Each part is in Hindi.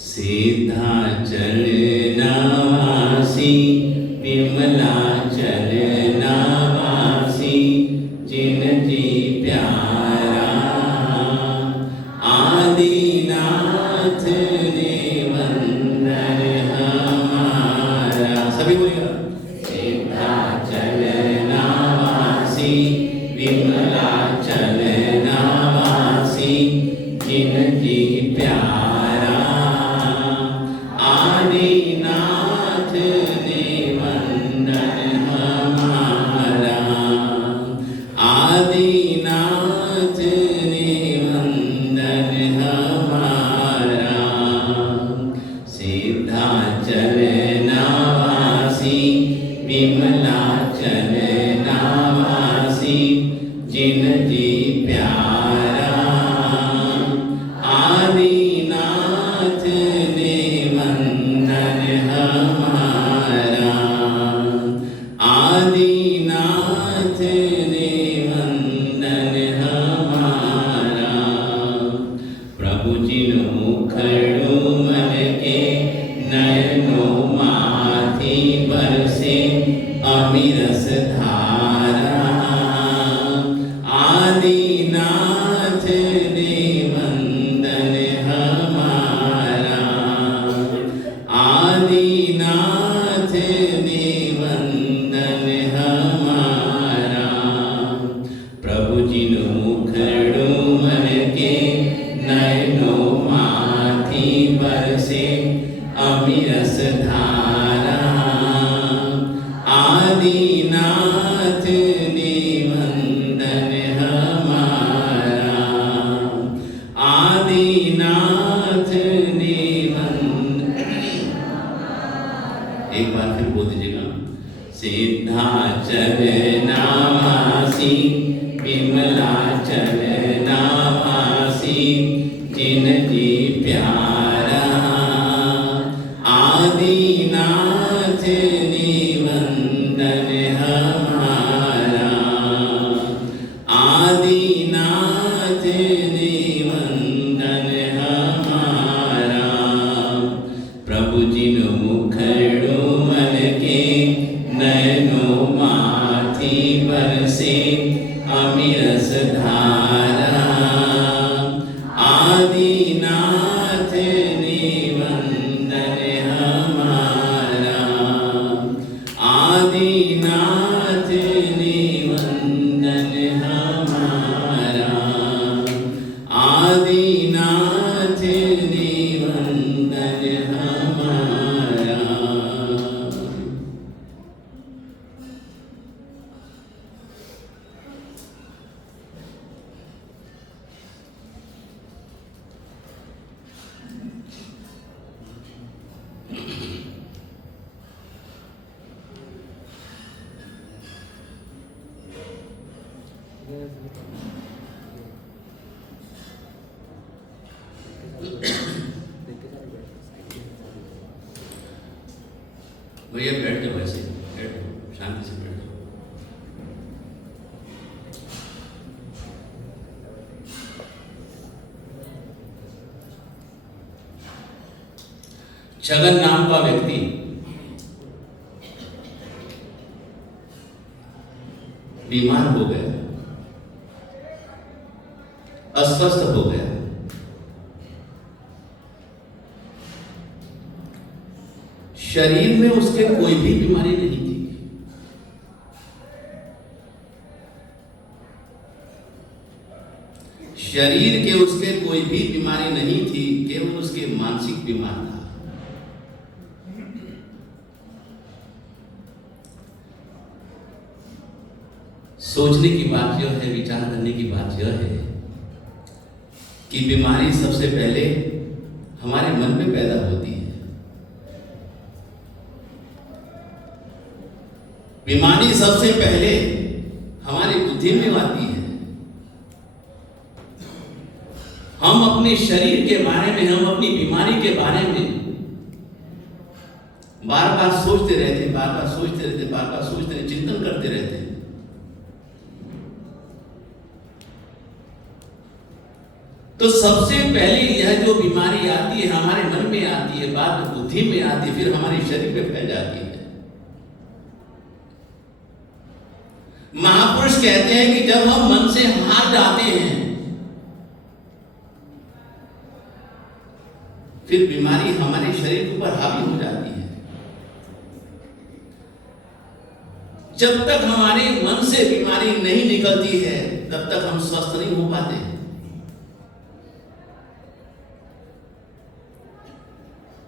सिद्धाचल नावासी विमलाचल नावासी जिनकी प्यारा आदिनाथ ने वंदन हमारा। सभी बोलिएगा। सिद्धाचल नावासी विमलाचल नावासी जिनकी प्यारा आदिनाथ ने वंदन हमारा। आदिनाथ ने वंदन हमारा। सिद्धाचल नावासी विमलाचल नावासी जिनकी प्यारा आदिनाथ ने वंदन हमारा। आदिनाथ ने वंदन हमारा। प्रभु जिनु मुखड़ु मन के नयनो माथी बरसे अमिरस धारा आदिनाथ ने वंदन हमारा। आदिनाथ ने वंदन हमारा। प्रभु जिनु मुखड़ु मन के नयनो माथी बरसे अमिरस धारा आदिनाथ ने वंदन हमारा। आदिनाथ ने वंदन। एक बार फिर बोल दीजिएगा। सिद्धाचल नावासी विमलाचल नावासी जिनकी प्यारा आदिनाथ ने वंदन हमारा। आदिनाथ ने वंदन हमारा। प्रभु जिनु मुखड़ु मन के नयनो माथी बरसे अमिरस धारा आदिनाथ ने वंदन हमारा। आदिनाथ ने वंदन हमारा। आदिनाथ ने वंदन हमारा। भैया बैठ जाओ, वैसे बैठ जाओ, शांति से बैठ जाओ। छगन नाम का व्यक्ति बीमार हो गया, अस्वस्थ हो गया। शरीर में उसके कोई भी बीमारी नहीं थी। शरीर के उसके कोई भी बीमारी नहीं थी, केवल उसके मानसिक बीमार था। सोचने की बात यह है, विचार करने की बात यह है कि बीमारी सबसे पहले हमारे मन में पैदा होती है। बीमारी सबसे पहले हमारी बुद्धि में आती है। हम अपने शरीर के बारे में, हम अपनी बीमारी के बारे में बार बार सोचते रहते, बार बार सोचते रहते, बार बार सोचते रहते, चिंतन करते रहते। तो सबसे पहले यह जो बीमारी आती है हमारे मन में आती है, बाद में बुद्धि में आती है, फिर हमारे शरीर में फैल जाती है। महापुरुष कहते हैं कि जब हम मन से हार जाते हैं फिर बीमारी हमारे शरीर के ऊपर हावी हो जाती है। जब तक हमारे मन से बीमारी नहीं निकलती है तब तक हम स्वस्थ नहीं हो पाते हैं।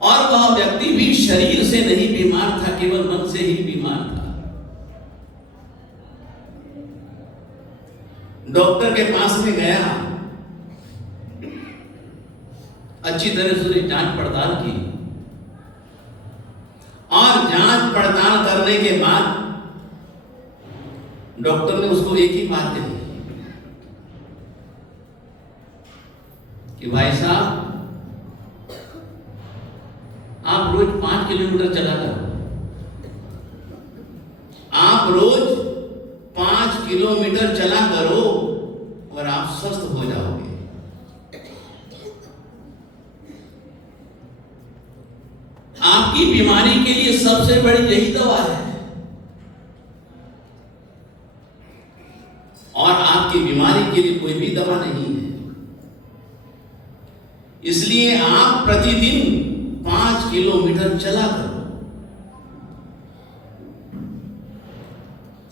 और वह व्यक्ति भी शरीर से नहीं बीमार था, केवल मन से ही बीमार था। डॉक्टर के पास में गया, अच्छी तरह से उसने जांच पड़ताल की और जांच पड़ताल करने के बाद डॉक्टर ने उसको एक ही बात कही कि भाई साहब, आप रोज 5 किलोमीटर चला करो। आप रोज 5 किलोमीटर चला करो और आप स्वस्थ हो जाओगे। आपकी बीमारी के लिए सबसे बड़ी यही दवा है और आपकी बीमारी के लिए कोई भी दवा नहीं है। इसलिए आप प्रतिदिन 5 किलोमीटर चला करो।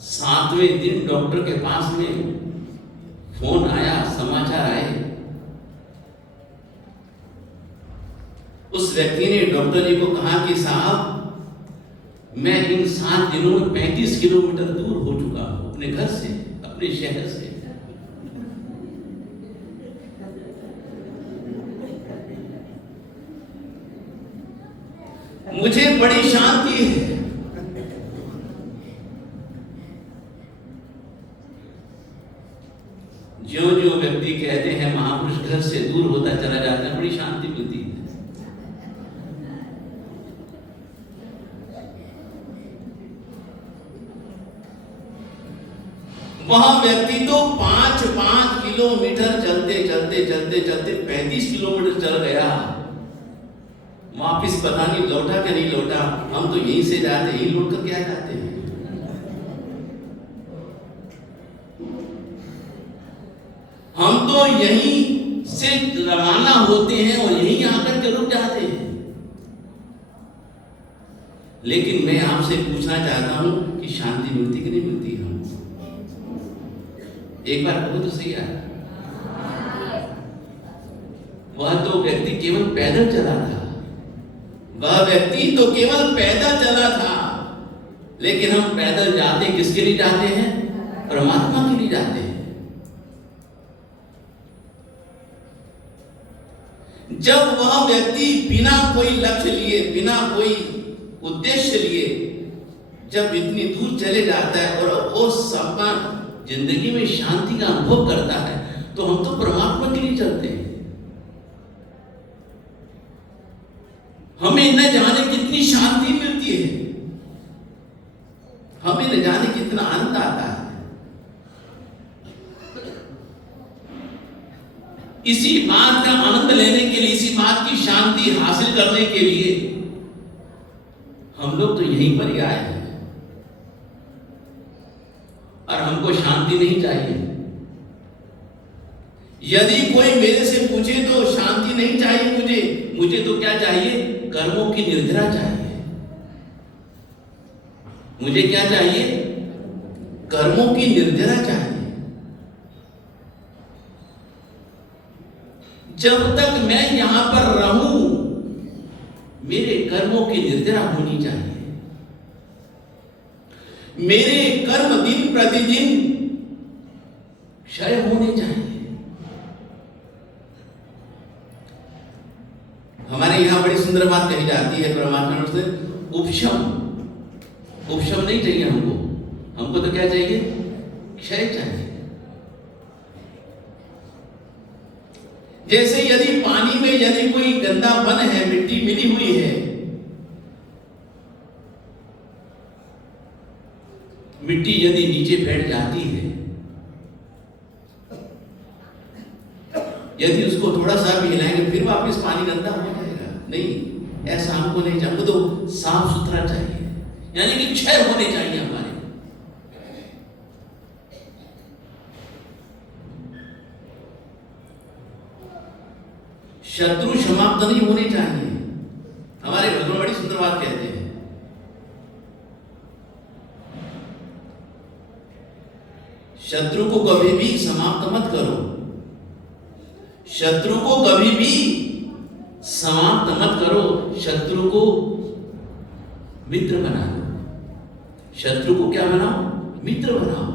7वें दिन डॉक्टर के पास में फोन आया, समाचार आए। उस व्यक्ति ने डॉक्टर जी को कहा कि साहब, मैं इन 7 दिनों में 35 किलोमीटर दूर हो चुका हूं अपने घर से, अपने शहर से। मुझे बड़ी शांति है। जो जो व्यक्ति कहते हैं महापुरुष घर से दूर होता चला जाता है, बड़ी शांति मिलती है। वह व्यक्ति तो 5 किलोमीटर चलते चलते चलते चलते 35 किलोमीटर चल गया। वापिस पता नहीं लौटा कि नहीं लौटा। हम तो यहीं से जाते, यहीं लौट कर क्या जाते हैं। हम तो यहीं से रवाना होते हैं और यहीं आकर के रुक जाते हैं। लेकिन मैं आपसे पूछना चाहता हूं कि शांति मिलती कि नहीं मिलती? हम एक बार कहो तो सही है। वह तो व्यक्ति केवल पैदल चला था, वह व्यक्ति तो केवल पैदल चला था। लेकिन हम पैदल जाते किसके लिए जाते हैं? परमात्मा के लिए जाते हैं। जब वह व्यक्ति बिना कोई लक्ष्य लिए, बिना कोई उद्देश्य लिए जब इतनी दूर चले जाता है और वो सपना जिंदगी में शांति का अनुभव करता है, तो हम तो परमात्मा के लिए चलते हैं। हमें न जाने कितनी शांति मिलती है, हमें न जाने कितना आनंद आता है। इसी बात का आनंद लेने के लिए, इसी बात की शांति हासिल करने के लिए हम लोग तो यहीं पर ही आए हैं। और हमको शांति नहीं चाहिए। यदि कोई मेरे से पूछे तो शांति नहीं चाहिए मुझे तो क्या चाहिए? कर्मों की निर्जरा चाहिए। मुझे क्या चाहिए? कर्मों की निर्जरा चाहिए। जब तक मैं यहां पर रहूं, मेरे कर्मों की निर्जरा होनी चाहिए। मेरे कर्म दिन प्रतिदिन क्षय होने चाहिए। हमारे यहां बड़ी सुंदर बात कही जाती है परमात्मा से, उपशम। उपशम नहीं चाहिए हमको तो क्या चाहिए? क्षय चाहिए। जैसे यदि पानी में यदि कोई गंदा बन है, मिट्टी मिली हुई है, मिट्टी यदि नीचे बैठ जाती है, यदि उसको थोड़ा सा भी हिलाएंगे फिर वापस पानी गंदा हो जाएगा। नहीं, ऐसा हमको नहीं चाहिए, हमको तो साफ सुथरा चाहिए, यानी कि क्षय होने चाहिए हमारे। शत्रु समाप्त नहीं होने चाहिए। हमारे भगवान बड़ी सुंदर बात कहते हैं, शत्रु को कभी भी समाप्त मत करो, शत्रु को कभी भी समाप्त मत करो, शत्रु को मित्र बना लो। शत्रु को क्या बनाओ? मित्र बनाओ।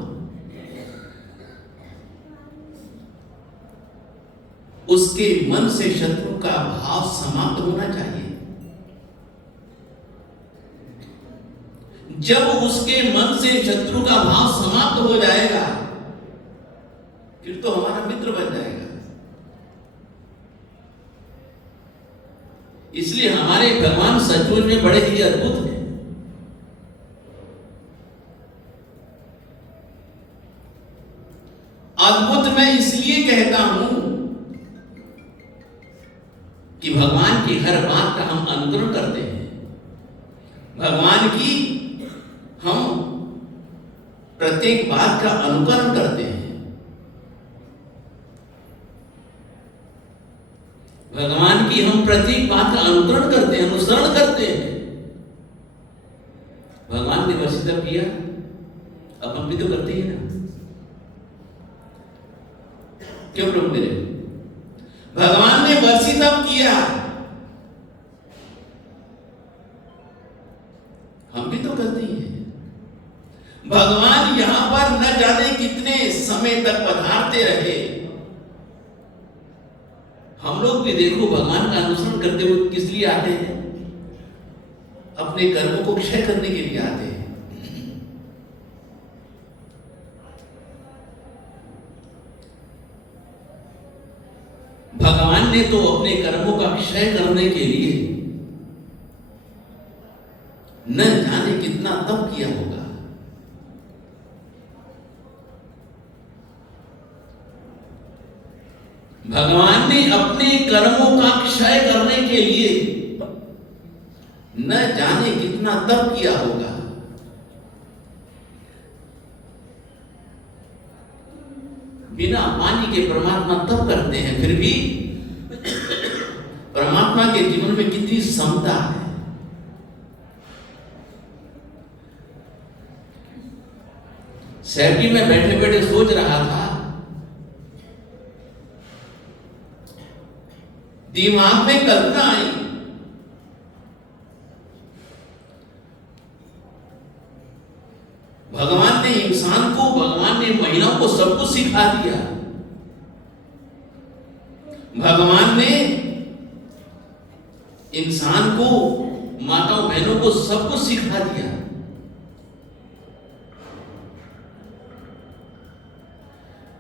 उसके मन से शत्रु का भाव समाप्त होना चाहिए। जब उसके मन से शत्रु का भाव समाप्त हो जाएगा फिर तो हमारा मित्र बन जाएगा। इसलिए हमारे भगवान सचमुच में बड़े ही अद्भुत हैं। अद्भुत मैं इसलिए कहता हूं कि भगवान की हर बात का हम अनुकरण करते हैं, भगवान की हम प्रत्येक बात का अनुकरण करते हैं। भगवान की हम प्रत्येक बात का अनुकरण करते हैं, अनुसरण करते हैं। भगवान ने वसीयत किया, अपन भी तो करते हैं ना, क्यों प्रभु मेरे? भगवान ने वसीयत किया, हम भी तो करते हैं। भगवान यहां पर न जाने कितने समय तक पधारते रहे। हम लोग भी देखो भगवान का अनुसरण करते हुए किस लिए आते हैं? अपने कर्मों को क्षय करने के लिए आते हैं। भगवान ने तो अपने कर्मों का क्षय करने के लिए न जाने कितना तप किया होगा। भगवान ने अपने कर्मों का क्षय करने के लिए न जाने कितना तप किया होगा। बिना पानी के परमात्मा तप करते हैं, फिर भी परमात्मा के जीवन में कितनी समता है। सैफी में बैठे बैठे सोच रहा था, दिमाग में कल्पना आई, भगवान ने इंसान को, भगवान ने महिलाओं को सब कुछ सिखा दिया। भगवान ने इंसान को, माताओं बहनों को सब कुछ सिखा दिया।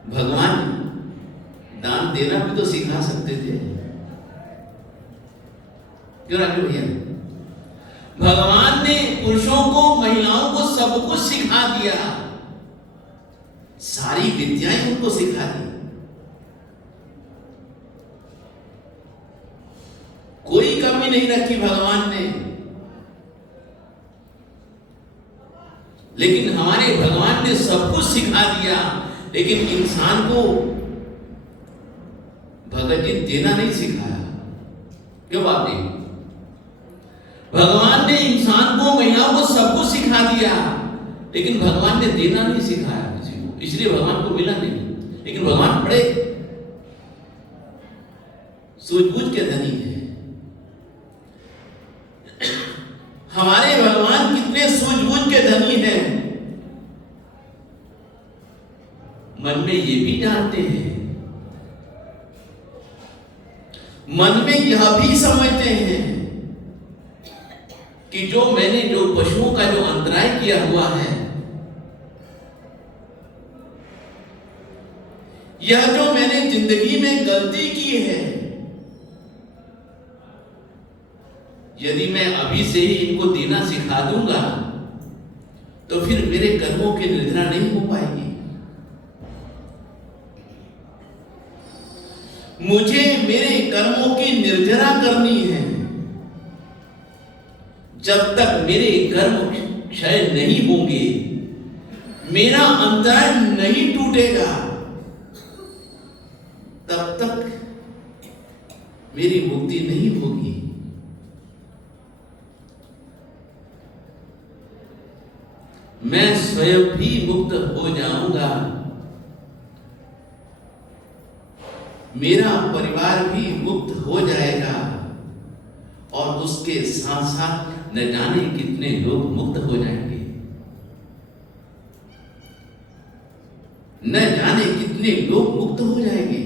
भगवान दान देना भी तो सिखा सकते थे, क्यों राजू भैया? भगवान ने पुरुषों को, महिलाओं को सब कुछ सिखा दिया, सारी विद्याएं उनको सिखा दी। कोई कमी नहीं रखी भगवान ने। लेकिन हमारे भगवान ने सब कुछ सिखा दिया, लेकिन इंसान को भगत जी देना नहीं सिखाया। क्यों बात नहीं? भगवान ने इंसान को, महिलाओं को सब कुछ सिखा दिया, लेकिन भगवान ने देना नहीं सिखाया किसी को, इसलिए भगवान को मिला नहीं। लेकिन भगवान बड़े सूझबूझ के धनी है। हमारे भगवान कितने सूझबूझ के धनी हैं, मन में ये भी जानते हैं, मन में यह भी समझते हैं कि जो मैंने, जो पशुओं का जो अंतराय किया हुआ है, यह जो मैंने जिंदगी में गलती की है, यदि मैं अभी से ही इनको देना सिखा दूंगा तो फिर मेरे कर्मों की निर्धना नहीं हो पाएगी। मुझे मेरे कर्मों की निर्जरा करनी है। जब तक मेरे कर्म क्षय नहीं होंगे, मेरा अंतराय नहीं टूटेगा, तब तक मेरी मुक्ति नहीं होगी। मैं स्वयं भी मुक्त हो जाऊंगा, मेरा परिवार भी मुक्त हो जाएगा, और उसके साथ साथ न जाने कितने लोग मुक्त हो जाएंगे, न जाने कितने लोग मुक्त हो जाएंगे।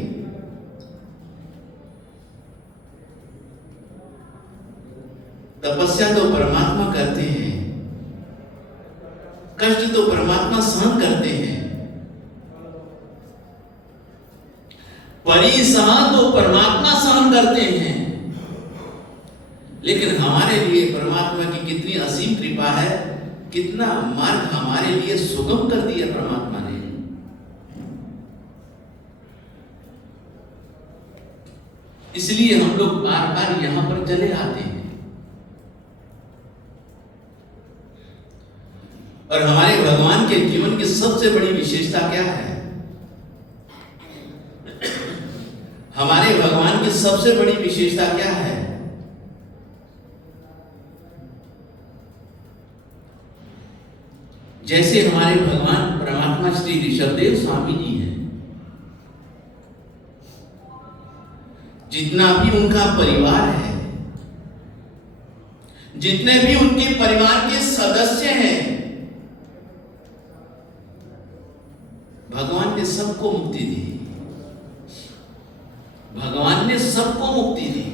तपस्या तो परमात्मा करते हैं, कष्ट तो परमात्मा सहन करते हैं, परिसहन तो परमात्मा सहन करते हैं। लेकिन हमारे लिए परमात्मा की कितनी असीम कृपा है, कितना मार्ग हमारे लिए सुगम कर दिया परमात्मा ने। इसलिए हम लोग बार बार यहां पर चले आते हैं। और हमारे भगवान के जीवन की सबसे बड़ी विशेषता क्या है? हमारे भगवान की सबसे बड़ी विशेषता क्या है? जैसे हमारे भगवान परमात्मा श्री ऋषभदेव स्वामी जी हैं, जितना भी उनका परिवार है, जितने भी उनके परिवार के सदस्य हैं, भगवान ने सबको मुक्ति दी। भगवान ने सबको मुक्ति दी।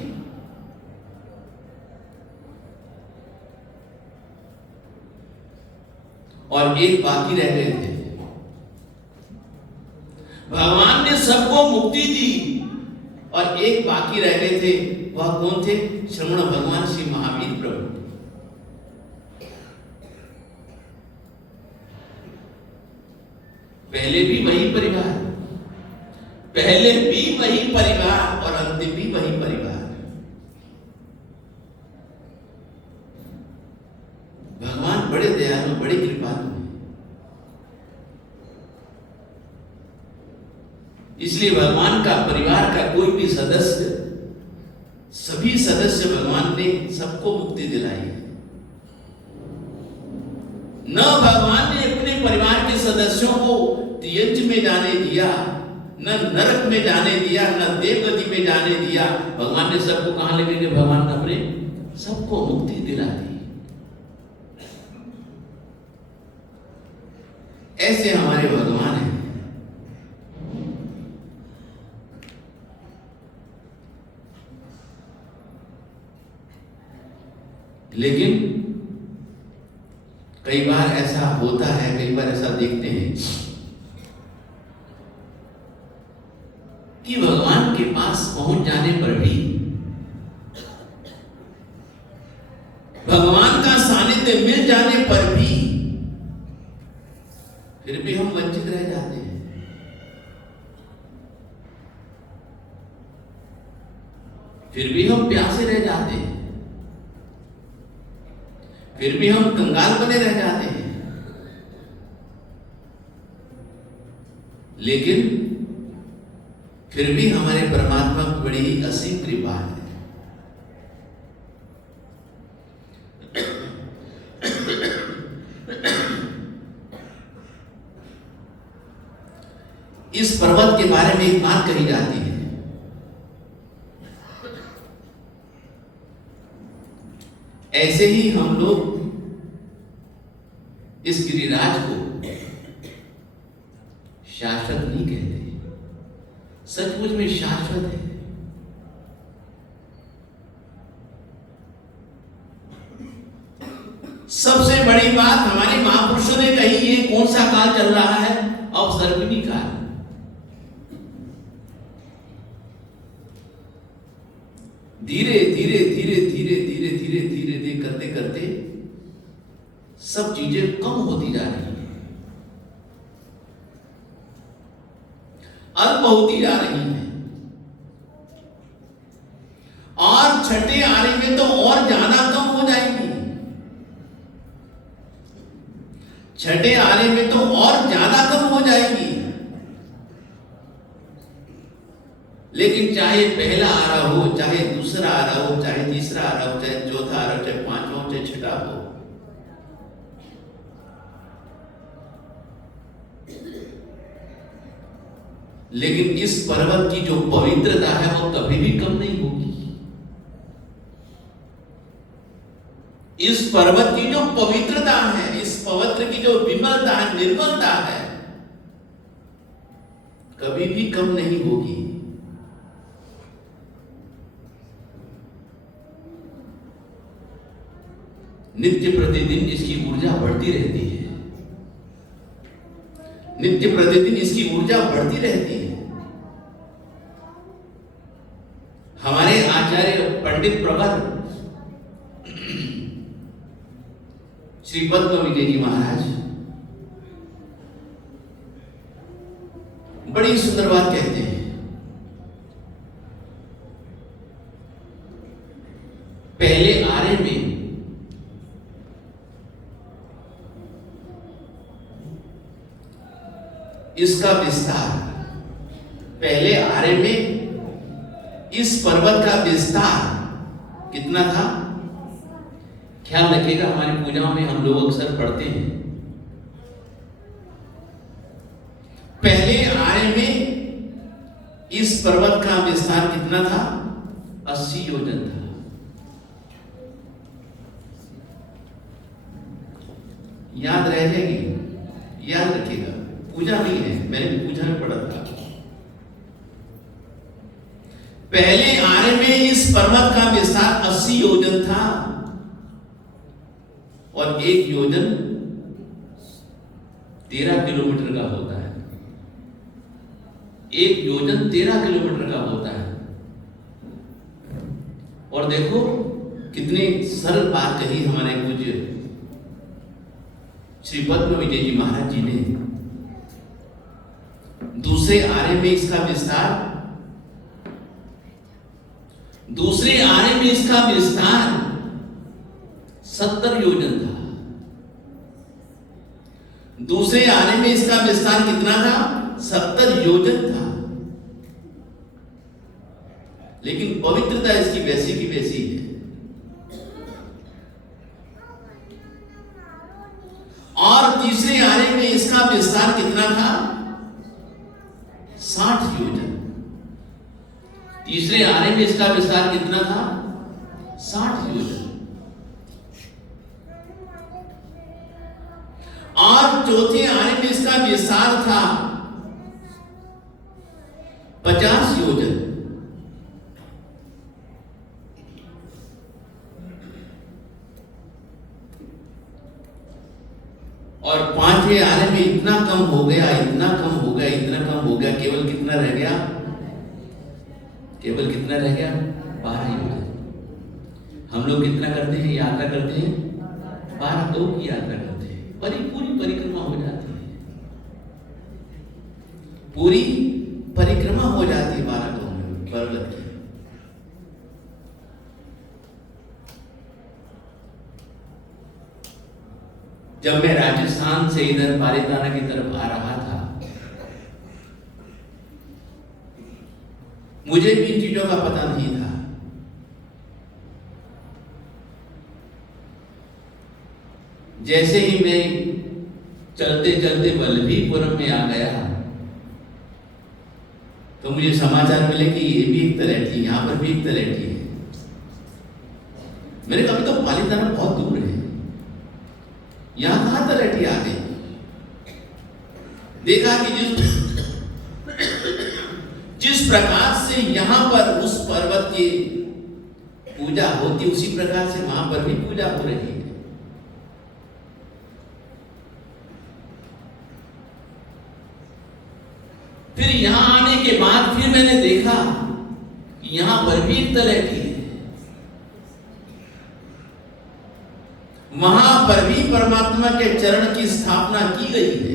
और एक बाकी रह गए थे। भगवान ने सबको मुक्ति दी और एक बाकी रह गए थे। वह कौन थे? श्रमण भगवान श्री महावीर प्रभु। पहले भी वही परिवार, पहले भी वही परिवार और अंतिम भी वही परिवार। भगवान बड़े दयालु, बड़े कृपालु हैं। इसलिए भगवान का परिवार का कोई भी सदस्य, सभी सदस्य भगवान ने सबको मुक्ति दिलाई है। न भगवान ने अपने परिवार के सदस्यों को तियंज में जाने दिया, न नरक में जाने दिया, न देवगति में जाने दिया। भगवान ने सबको कहां लेके गए? भगवान अपने सबको मुक्ति दिला दी। ऐसे हमारे भगवान हैं। लेकिन कई बार ऐसा होता है, कई बार ऐसा देखते हैं कि भगवान के पास पहुंच जाने पर भी, भगवान का सानिध्य मिल जाने पर भी, फिर भी हम वंचित रह जाते हैं। फिर भी हम प्यासे रह जाते हैं, फिर भी हम कंगाल बने रह जाते हैं। लेकिन फिर भी हमारे परमात्मा की बड़ी ही असीम कृपा है। इस पर्वत के बारे में एक बात कही जाती है। ऐसे ही हम लोग इस गिरिराज को शाश्वत नहीं कहते, सचमुच में शाश्वत है। सबसे बड़ी बात हमारे महापुरुषों ने कही, ये कौन सा काल चल रहा है? अवसर्पिणी काल। धीरे धीरे धीरे धीरे धीरे धीरे धीरे धीरे करते करते सब चीजें कम होती जा रही हैं, अल्प होती जा रही हैं। छठे आरे में तो और ज्यादा कम हो जाएंगी, छठे आरे में तो और ज्यादा कम हो जाएगी। लेकिन चाहे पहला आरा हो, चाहे दूसरा आरा हो, चाहे तीसरा आरा हो, चाहे चौथा आरा हो, चाहे पांचवा हो, चाहे छठा हो, लेकिन इस पर्वत की जो पवित्रता है वो कभी भी कम नहीं होगी। इस पर्वत की जो पवित्रता है, इस पवित्र की जो विमलता है, निर्मलता है, कभी भी कम नहीं होगी। नित्य प्रतिदिन इसकी ऊर्जा बढ़ती रहती है, नित्य प्रतिदिन इसकी ऊर्जा बढ़ती रहती है। हमारे आचार्य पंडित प्रवर श्री पद्म विजय जी महाराज बड़ी सुंदर बात कहते हैं। पहले आरे में इसका विस्तार, पहले आरे में इस पर्वत का विस्तार कितना था? ख्याल रखिएगा, हमारी पूजाओं में हम लोग अक्सर पढ़ते हैं, पहले आरे में इस पर्वत का विस्तार कितना था? 80 योजन था। याद रह जाएगी, याद रखिएगा, पूजा नहीं है, मैंने भी पूजा में पढ़ा था। पहले आरे में इस पर्वत का विस्तार 80 योजन था और 1 योजन 13 किलोमीटर का होता है। 1 योजन 13 किलोमीटर का होता है। और देखो कितनी सरल बात कही हमारे पूज्य श्री पद्म विजय जी महाराज जी ने। दूसरे आरे में इसका विस्तार, दूसरे आरे में इसका विस्तार 70 योजन था। दूसरे आरे में इसका विस्तार कितना था? 70 योजन था। लेकिन पवित्रता इसकी वैसी की वैसी है। और तीसरे आरे में इसका विस्तार कितना था? 60 योजन। तीसरे आरे में इसका विस्तार कितना था? 60 योजन। और चौथे आरे में इसका विस्तार था 50 योजन। और पांचवें आरे में इतना कम हो गया, इतना कम हो गया, इतना कम हो गया, केवल कितना रह गया? केवल कितना रह गया? 12 योजन। हम लोग कितना करते हैं? यात्रा करते हैं 12 दो की यात्रा करते हैं, पूरी परिक्रमा हो जाती है, पूरी परिक्रमा हो जाती है 12 दो में पर्वत की। जब मैं राजस्थान से इधर पालीताना की तरफ आ रहा था, मुझे भी इन चीजों का पता नहीं था। जैसे ही मैं चलते चलते वल्लभीपुरम में आ गया तो मुझे समाचार मिले कि ये भी एक तलैठी, यहां पर भी एक तलैठी है। मैंने कहा तो पालीताना बहुत दूर है, यहां कहां तलैठी आ गई? देखा कि जिस प्रकार से यहां पर उस पर्वत की पूजा होती, उसी प्रकार से वहां पर भी पूजा हो रही है। फिर यहां आने के बाद फिर मैंने देखा कि यहां पर भी एक तलैठी है, वहां पर भी परमात्मा के चरण की स्थापना की गई है।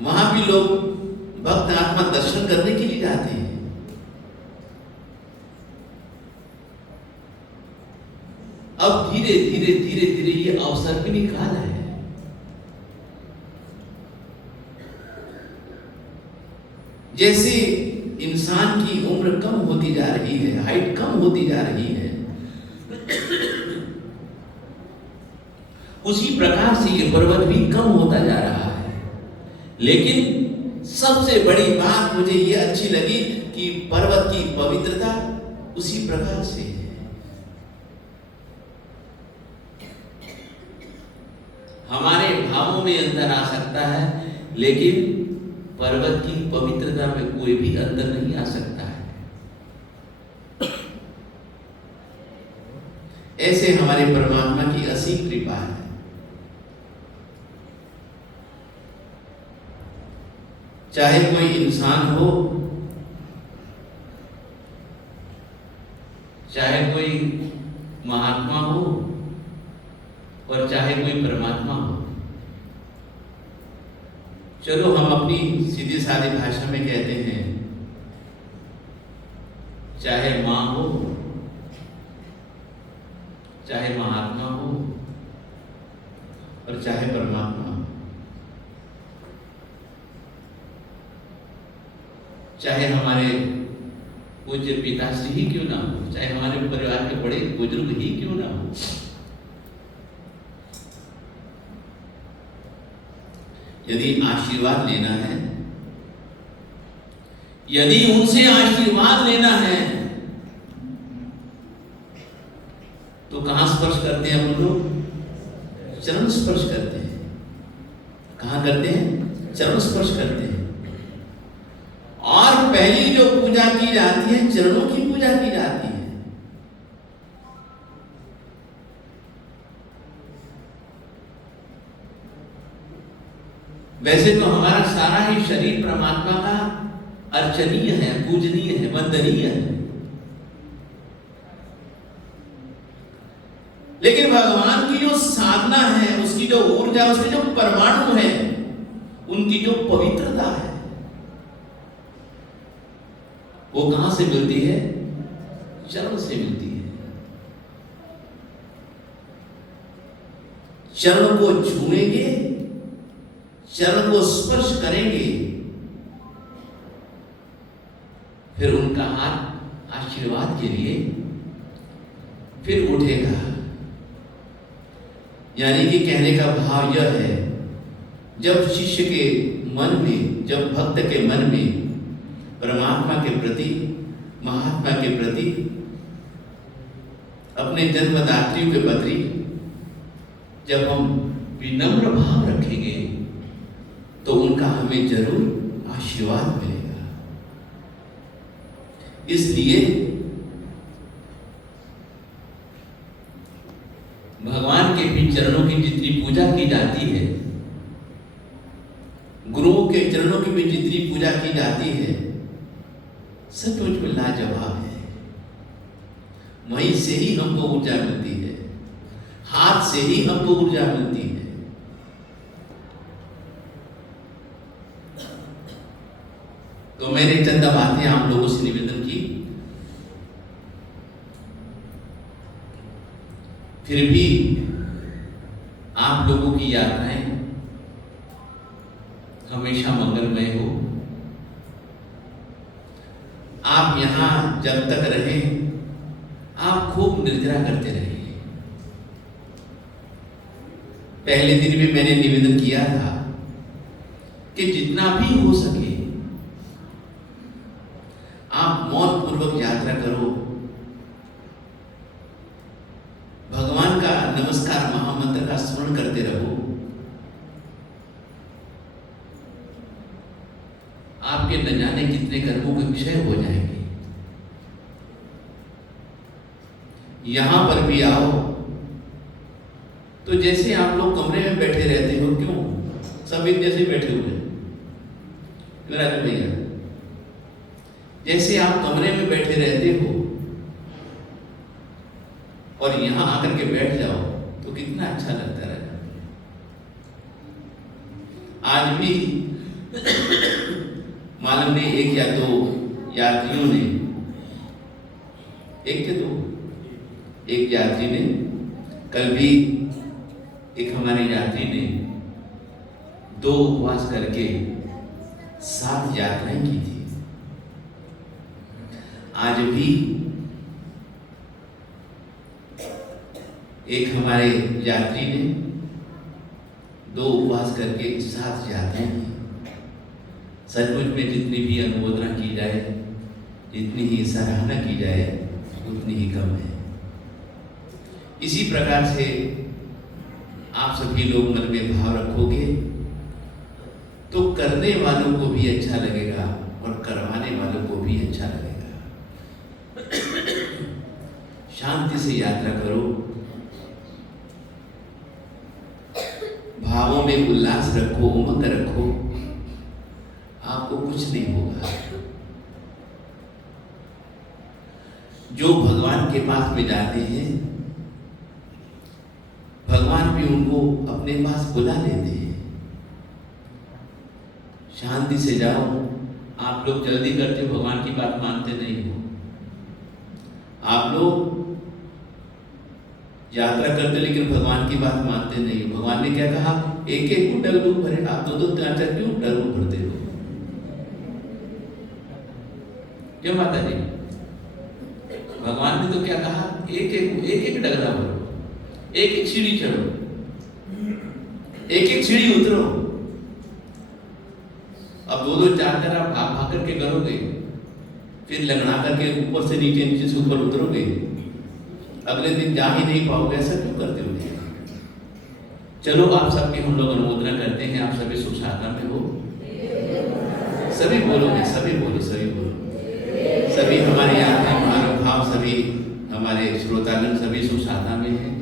वहां भी लोग भक्त आत्मा दर्शन करने के लिए जाते हैं। अब धीरे धीरे धीरे धीरे ये अवसर भी निकाला है। जैसे इंसान की उम्र कम होती जा रही है, हाइट कम होती जा रही है, उसी प्रकार से ये पर्वत भी कम होता जा रहा है। लेकिन सबसे बड़ी बात मुझे ये अच्छी लगी कि पर्वत की पवित्रता उसी प्रकार से है। हमारे भावों में अंतर आ सकता है, लेकिन पर्वत की पवित्रता में कोई भी अंतर नहीं आ सकता है। ऐसे हमारे परमात्मा की असीम कृपा है। चाहे कोई इंसान हो, चाहे कोई महात्मा हो, और चाहे कोई परमात्मा हो। चलो हम अपनी सीधी सादी भाषा में कहते हैं, चाहे माँ हो, चाहे महात्मा हो, और चाहे परमात्मा हो, चाहे हमारे पूज्य पिताश्री ही क्यों ना हो, चाहे हमारे परिवार के बड़े बुजुर्ग ही क्यों ना हो, यदि आशीर्वाद लेना है, यदि उनसे आशीर्वाद लेना है, तो कहां स्पर्श करते हैं हम लोग? चरण स्पर्श करते हैं। कहां करते हैं? चरण स्पर्श करते हैं। और पहली जो पूजा की जाती है, चरणों की पूजा की जाती है। वैसे तो हमारा सारा ही शरीर परमात्मा का अर्चनीय है, पूजनीय है, वंदनीय है, लेकिन भगवान की जो साधना है, उसकी जो ऊर्जा, उसके जो परमाणु है, उनकी जो पवित्रता है, वो कहां से मिलती है? चरण से मिलती है। चरण को छूएंगे, चरण को स्पर्श करेंगे, फिर उनका हाथ आशीर्वाद के लिए फिर उठेगा। यानी कि कहने का भाव यह है, जब शिष्य के मन में, जब भक्त के मन में परमात्मा के प्रति, महात्मा के प्रति, अपने जन्मदात्रियों के प्रति जब हम विनम्र भाव रखेंगे, तो उनका हमें जरूर आशीर्वाद मिलेगा। इसलिए भगवान के भी चरणों की जितनी पूजा की जाती है, गुरुओं के चरणों की भी जितनी पूजा की जाती है, सचमुच में लाजवाब है। वहीं से ही हमको ऊर्जा मिलती है, हाथ से ही हमको ऊर्जा मिलती है। तो मैंने चंद बातें आप लोगों से निवेदन की, फिर भी आप लोगों की यात्राएं हमेशा मंगलमय हो। आप यहां जब तक रहें, आप खूब निर्जरा करते रहिए। पहले दिन भी मैंने निवेदन किया था कि जितना भी हो सके आप मौन पूर्वक यात्रा करो, भगवान का नमस्कार महामंत्र का स्मरण करते रहो। आपके न जाने कितने कर्मों के क्षय हो जाएंगे। यहां पर भी आओ तो जैसे आप लोग कमरे में बैठे रहते हो, क्यों सब एक जैसे बैठे हुए हैं भैया, जैसे आप कमरे में बैठे रहते हो और यहां आकर के बैठ जाओ तो कितना अच्छा लगता है। आज भी मालूम नहीं एक या दो यात्रियों ने, एक के दो, एक यात्री ने, कल भी एक हमारे यात्री ने 2 उपवास करके 7 यात्राएं की थी। आज भी एक हमारे यात्री ने 2 उपवास करके 7 यात्राएं की। सचमुच में जितनी भी अनुमोदना की जाए, जितनी ही सराहना की जाए, उतनी ही कम है। इसी प्रकार से आप सभी लोग मन में भाव रखोगे तो करने वालों को भी अच्छा लगेगा और करवाने वालों को भी अच्छा लगेगा। शांति से यात्रा करो, भावों में उल्लास रखो, उमंग रखो, आपको कुछ नहीं होगा। जो भगवान के पास में जाते हैं, भगवान भी उनको अपने पास बुला लेते हैं। शांति से जाओ। आप लोग जल्दी करते हो, भगवान की बात मानते नहीं हो। आप लोग यात्रा करते लेकिन भगवान की बात मानते नहीं हो। भगवान ने क्या कहा? एक एक को डगलू भरे, आप 2-2 4-4 क्यों डगलू भरते हो? क्यों माता जी? भगवान ने तो क्या कहा? एक एक डगला भरो, एक एक सीढ़ी चढ़ो, एक एक सीढ़ी उतरो। अब 2-2 4-4 आप भाग करके करोगे, फिर लगना करके ऊपर से नीचे, नीचे से ऊपर उतरोगे, अगले दिन जा ही नहीं पाओगे। ऐसा क्यों करते हो? चलो आप सबकी हम लोग अनुमोदना करते हैं। आप सभी सुख साधना में हो। सभी बोलोगे, सभी बोलो, सभी बोलो। सभी हमारे यहाँ हैं, हमारे भाव सभी हमारे श्रोतागण सभी सुख साधना में हैं।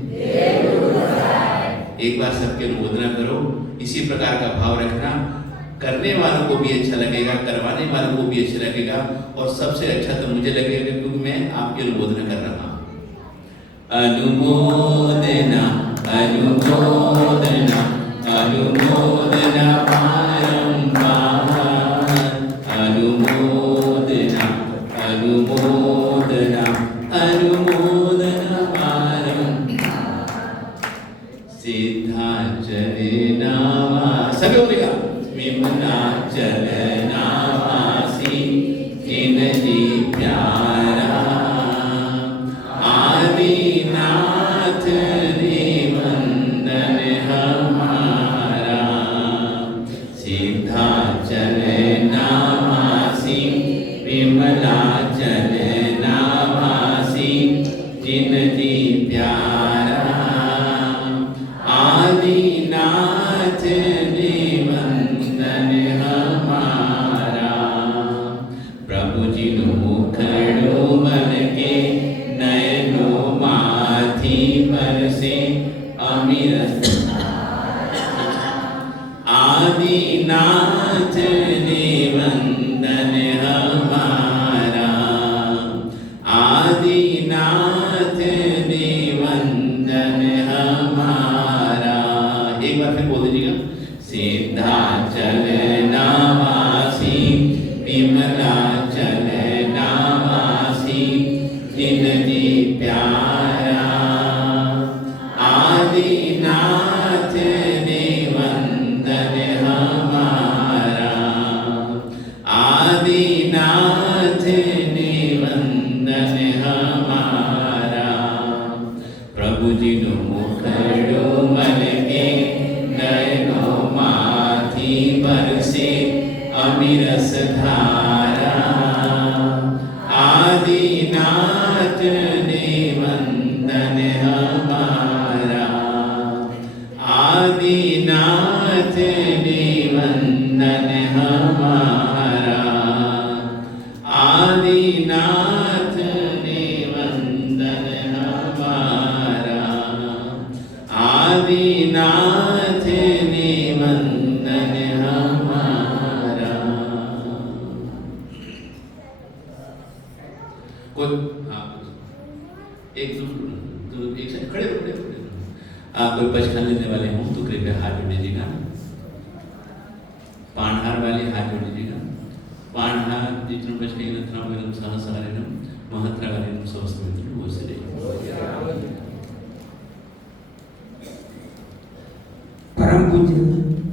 एक बार सबकी अनुमोदना करो। इसी प्रकार का भाव रखना, करने वालों को भी अच्छा लगेगा, करवाने वालों को भी अच्छा लगेगा, और सबसे अच्छा तो मुझे लगेगा क्योंकि मैं आपकी अनुमोदना कर रहा हूँ। अनुमोदना अनुमोदना अनुमोदना बारंबार, अनुमोदना अनुमोदना अनुमोदना बारंबार। सिद्धाचल नावासी, सभी बोलेगा, विमलाचल नावासी जिनकी प्यारा, आदिनाथ रे वंदन हमारा। सिद्धाचल नावासी विमलाचल नावासी जिनकी प्यारा, आदिनाथ रे वंदन हमारा। प्रभु जी मुखड़ो मन के नयनो माथी पर से अमिरस, आदिनाथ ने वंदन हमारा, आदिनाथ ने वंदन हमारा। एक बार फिर बोल दीजिएगा। सिद्धाचल नावासी विमलाचल नावासी जिनकी प्यारा, आदिनाथ ने वंदन हमारा, आदिनाथ ने वंदन हमारा। प्रभु जी मुखड़ो मन के नयनो माथी बरसे अमिरस धारा, आदिनाथ ने वंदन हमारा, आदिनाथ ने वंदन हमारा, आदिनाथ ने वंदन हमारा, आदिनाथ ने वंदन हमारा। एक साथ खड़े खड़े आप कोई पचखान लेने वाले हों तो कृपया हाथ जोड़ दीजिएगा। पानहार वाले हाथ जोड़ दीजिएगा। पाणः जिज्ञुपश्चैनत्रामयनं सहसारिणं महत्रागारिणं स्वस्तमित्रं भूषिते परम पूज्य